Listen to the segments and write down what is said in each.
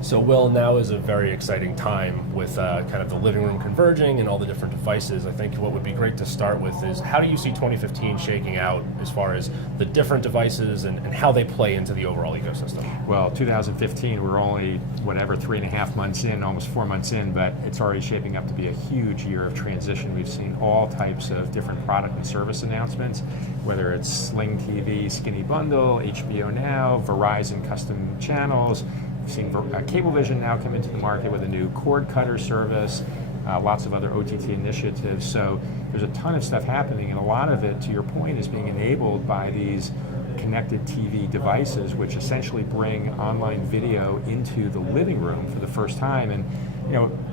So Will, now is a very exciting time with kind of the living room converging and all the different devices. I think what would be great to start with is how do you see 2015 shaking out as far as the different devices and how they play into the overall ecosystem? Well, 2015, we're only, whatever, 3.5 months in, almost 4 months in, but it's already shaping up to be a huge year of transition. We've seen all types of different product and service announcements, whether it's Sling TV, Skinny Bundle, HBO Now, Verizon custom channels. We've seen Cablevision now come into the market with a new cord cutter service, lots of other OTT initiatives. So there's a ton of stuff happening, and a lot of it, to your point, is being enabled by these connected TV devices, which essentially bring online video into the living room for the first time. And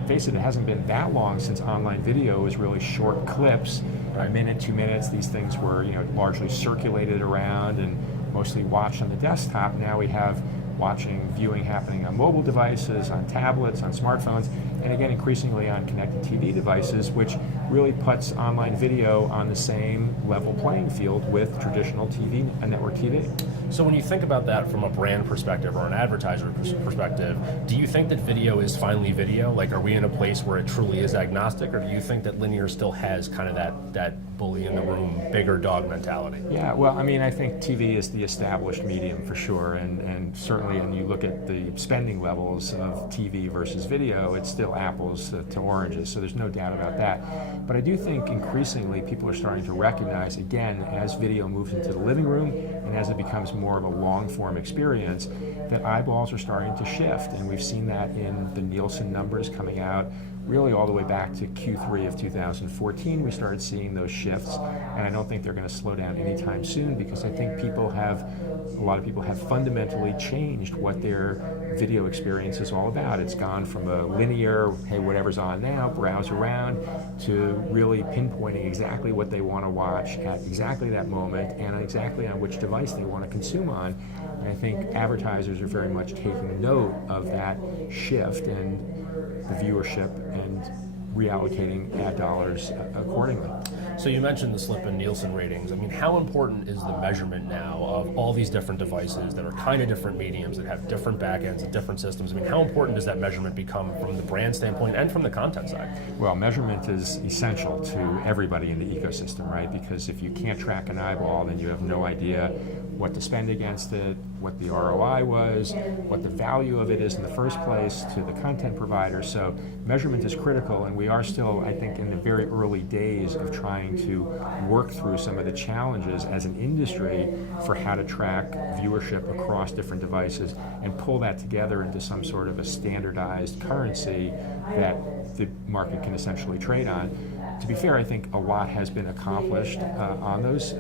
face it hasn't been that long since online video was really short clips, a minute, 2 minutes. These things were largely circulated around and mostly watched on the desktop. Now we have viewing happening on mobile devices, on tablets, on smartphones, and again, increasingly on connected TV devices, which really puts online video on the same level playing field with traditional TV and network TV. So when you think about that from a brand perspective or an advertiser perspective, do you think that video is finally video? Like, are we in a place where it truly is agnostic, or do you think that linear still has kind of that bully in the room, bigger dog mentality? Yeah, well, I mean, I think TV is the established medium for sure, and certainly when you look at the spending levels of TV versus video, it's still apples to oranges, so there's no doubt about that. But I do think increasingly people are starting to recognize, again, as video moves into the living room and as it becomes more of a long-form experience, that eyeballs are starting to shift, and we've seen that in the Nielsen numbers coming out really all the way back to Q3 of 2014. We started seeing those shifts, and I don't think they're going to slow down anytime soon, because I think a lot of people have fundamentally changed what their video experience is all about. It's gone from a linear, hey, whatever's on now, browse around, to really pinpointing exactly what they want to watch at exactly that moment and exactly on which device they want to consume on. And I think advertisers are very much taking note of that shift and the viewership and reallocating ad dollars accordingly. So you mentioned the slip in Nielsen ratings. I mean, how important is the measurement now of all these different devices that are kind of different mediums, that have different backends and different systems? I mean, how important does that measurement become from the brand standpoint and from the content side? Well, measurement is essential to everybody in the ecosystem, right? Because if you can't track an eyeball, then you have no idea what to spend against it, what the ROI was, what the value of it is in the first place to the content provider. So measurement is critical, and we are still, I think, in the very early days of trying to work through some of the challenges as an industry for how to track viewership across different devices and pull that together into some sort of a standardized currency that the market can essentially trade on. To be fair, I think a lot has been accomplished on those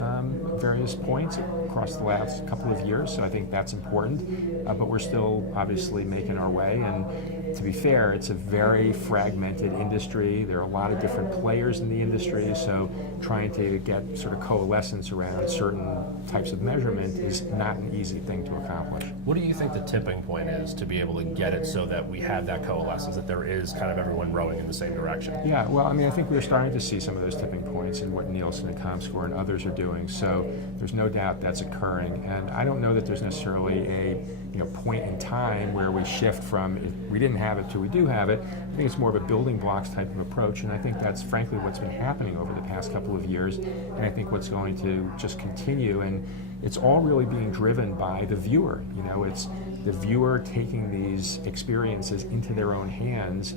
various points across the last couple of years, so I think that's important, but we're still obviously making our way, and to be fair, it's a very fragmented industry. There are a lot of different players in the industry, so trying to get sort of coalescence around certain types of measurement is not an easy thing to accomplish. What do you think the tipping point is to be able to get it so that we have that coalescence, that there is kind of everyone rowing in the same direction? Yeah, well, I mean, I think we're starting to see some of those tipping points in what Nielsen and ComScore and others are doing, so there's no doubt that's occurring, and I don't know that there's necessarily a point in time where we shift from we didn't have it to we do have it. I think it's more of a building blocks type of approach, and I think that's frankly what's been happening over the past couple of years, and I think what's going to just continue, and it's all really being driven by the viewer. It's the viewer taking these experiences into their own hands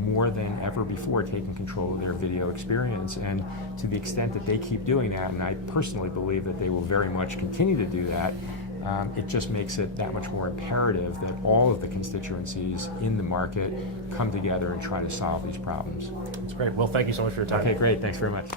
more than ever before, taking control of their video experience, and to the extent that they keep doing that, and I personally believe that they will very much continue to do that, it just makes it that much more imperative that all of the constituencies in the market come together and try to solve these problems. That's great. Well, thank you so much for your time. Okay, great. Thanks very much.